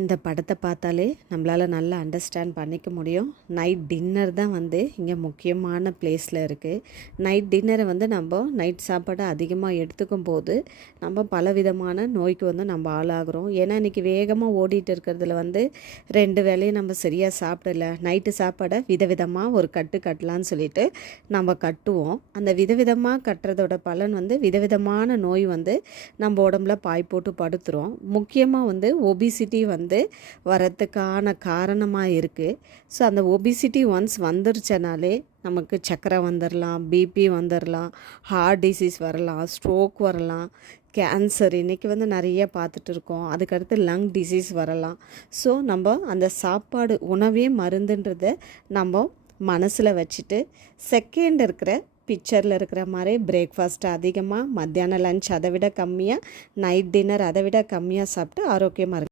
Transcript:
இந்த படத்தை பார்த்தாலே நம்மளால் நல்லா அண்டர்ஸ்டாண்ட் பண்ணிக்க முடியும். நைட் டின்னர் தான் இங்கே முக்கியமான பிளேஸில் இருக்குது. நைட் டின்னரை நம்ம நைட் சாப்பாடு அதிகமாக எடுத்துக்கும் போது நம்ம பலவிதமான நோய்க்கு நம்ம ஆளாகிறோம். ஏன்னா இன்றைக்கி வேகமாக ஓடிட்டு இருக்கிறதுல 2 வேளையும் நம்ம சரியாக சாப்பிடல. நைட்டு சாப்பாடை விதவிதமாக ஒரு கட்டலான்னு சொல்லிட்டு நம்ம கட்டுவோம். அந்த விதவிதமாக கட்டுறதோட பலன் விதவிதமான நோய் நம்ம உடம்புல பாய் போட்டு படுத்துகிறோம். முக்கியமாக ஒபிசிட்டி வரத்துக்கான காரணமாக இருக்குது. ஸோ அந்த ஒபிசிட்டி ஒன்ஸ் வந்துருச்சனாலே நமக்கு சர்க்கரை வந்துடலாம், பிபி வந்துடலாம், ஹார்ட் டிசீஸ் வரலாம், ஸ்ட்ரோக் வரலாம், கேன்சர் இன்றைக்கி நிறைய பார்த்துட்டு இருக்கோம். அதுக்கடுத்து லங் டிசீஸ் வரலாம். ஸோ நம்ம அந்த சாப்பாடு உணவே மருந்துன்றதை நம்ம மனசில் வச்சுட்டு செகண்ட் இருக்கிற பிக்சரில் இருக்கிற மாதிரி பிரேக்ஃபாஸ்ட் அதிகமாக, மத்தியானம் லன்ச் அதை விட கம்மியாக, நைட் டின்னர் அதை விட கம்மியாக சாப்பிட்டு ஆரோக்கியமாக இருக்கு.